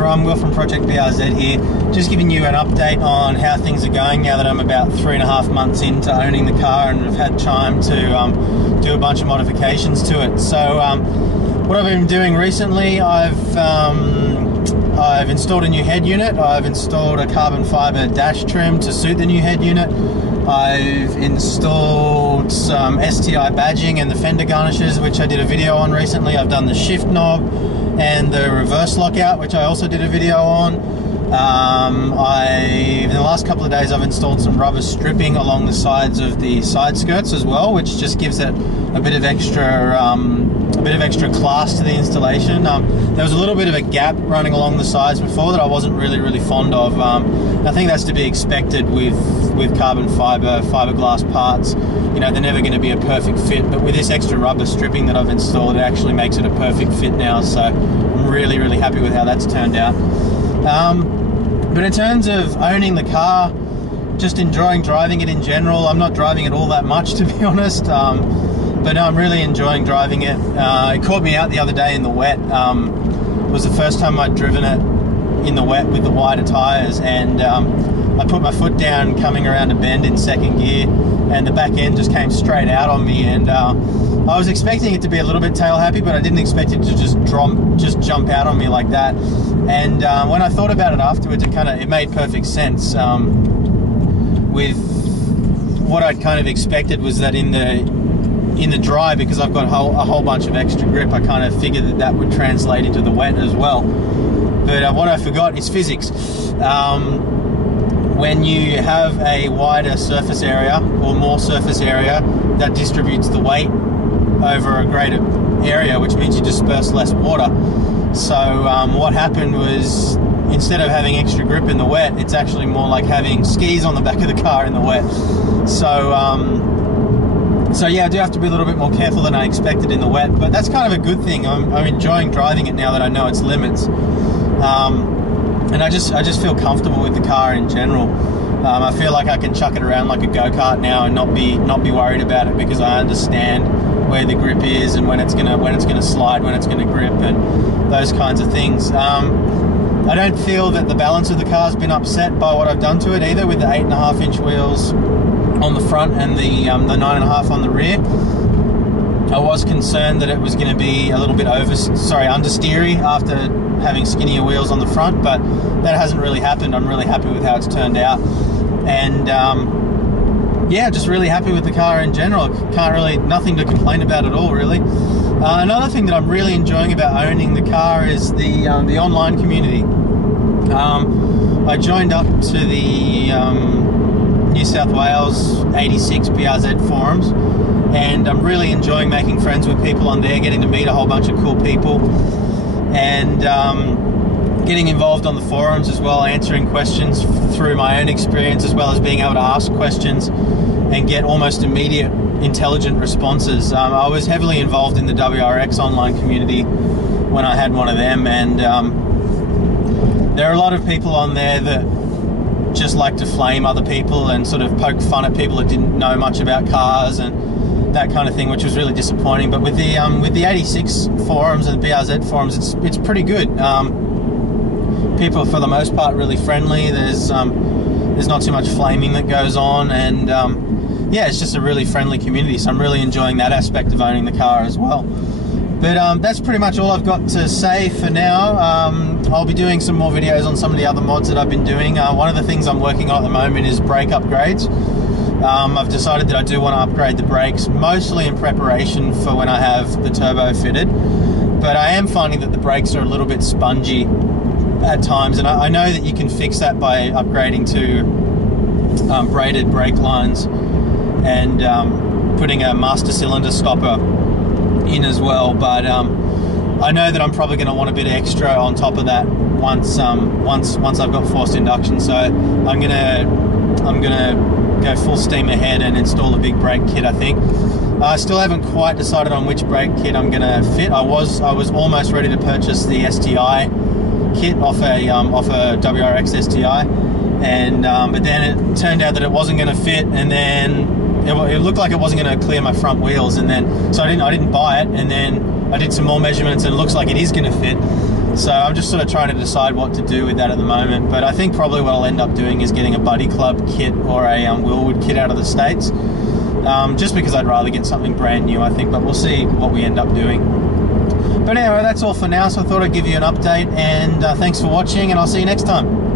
everyone, Will from Project BRZ here, just giving you an update on how things are going now that I'm about 3.5 months into owning the car and have had time to do a bunch of modifications to it. So what I've been doing recently, I've installed a new head unit, I've installed a carbon fibre dash trim to suit the new head unit, I've installed some STI badging and the fender garnishes, which I did a video on recently. I've done the shift knob and the reverse lockout, which I also did a video on. In the last couple of days I've installed some rubber stripping along the sides of the side skirts as well, which just gives it a bit of extra class to the installation. There was a little bit of a gap running along the sides before that I wasn't really fond of. I think that's to be expected with carbon fiberglass parts. You know, they're never going to be a perfect fit, but with this extra rubber stripping that I've installed, it actually makes it a perfect fit now, so I'm really happy with how that's turned out. But in terms of owning the car, just enjoying driving it in general. I'm not driving it all that much, to be honest, but no, I'm really enjoying driving it. It caught me out the other day in the wet. It was the first time I'd driven it in the wet with the wider tyres, and I put my foot down coming around a bend in second gear, and the back end just came straight out on me, and I was expecting it to be a little bit tail happy, but I didn't expect it to just jump out on me like that. And when I thought about it afterwards, it made perfect sense. With what I'd kind of expected was that in the dry, because I've got a whole bunch of extra grip, I kind of figured that would translate into the wet as well. But what I forgot is physics. When you have a wider surface area or more surface area, that distributes the weight over a greater area, which means you disperse less water. So what happened was, instead of having extra grip in the wet, it's actually more like having skis on the back of the car in the wet. So yeah, I do have to be a little bit more careful than I expected in the wet, but that's kind of a good thing. I'm enjoying driving it now that I know its limits. And I just feel comfortable with the car in general. I feel like I can chuck it around like a go-kart now and not be worried about it, because I understand where the grip is and when it's gonna slide, when it's gonna grip, and those kinds of things. I don't feel that the balance of the car's been upset by what I've done to it either, with the 8.5-inch wheels on the front and the 9.5 on the rear. I was concerned that it was going to be a little bit understeery after having skinnier wheels on the front, but that hasn't really happened. I'm really happy with how it's turned out, and yeah, just really happy with the car in general. Nothing to complain about at all, really. Another thing that I'm really enjoying about owning the car is the online community. I joined up to the New South Wales 86 BRZ forums, and I'm really enjoying making friends with people on there, getting to meet a whole bunch of cool people, and getting involved on the forums as well, answering questions through my own experience, as well as being able to ask questions and get almost immediate intelligent responses. I was heavily involved in the WRX online community when I had one of them, and there are a lot of people on there that just like to flame other people and sort of poke fun at people that didn't know much about cars and that kind of thing, which was really disappointing. But with the 86 forums and the BRZ forums, it's pretty good. People, for the most part, really friendly. There's not too much flaming that goes on, and yeah, it's just a really friendly community, so I'm really enjoying that aspect of owning the car as well. But that's pretty much all I've got to say for now. I'll be doing some more videos on some of the other mods that I've been doing. One of the things I'm working on at the moment is brake upgrades. I've decided that I do want to upgrade the brakes, mostly in preparation for when I have the turbo fitted. But I am finding that the brakes are a little bit spongy at times, and I know that you can fix that by upgrading to braided brake lines and putting a master cylinder stopper in as well. But I know that I'm probably going to want a bit extra on top of that once I've got forced induction. So I'm gonna go full steam ahead and install a big brake kit, I think. I still haven't quite decided on which brake kit I'm gonna fit. I was almost ready to purchase the STI kit off a WRX STI, and but then it turned out that it wasn't going to fit, and then it looked like it wasn't going to clear my front wheels, and then so I didn't buy it, and then I did some more measurements and it looks like it is going to fit. So I'm just sort of trying to decide what to do with that at the moment. But I think probably what I'll end up doing is getting a Buddy Club kit or a Wilwood kit out of the States. Just because I'd rather get something brand new, I think. But we'll see what we end up doing. But anyway, that's all for now. So I thought I'd give you an update. And thanks for watching, and I'll see you next time.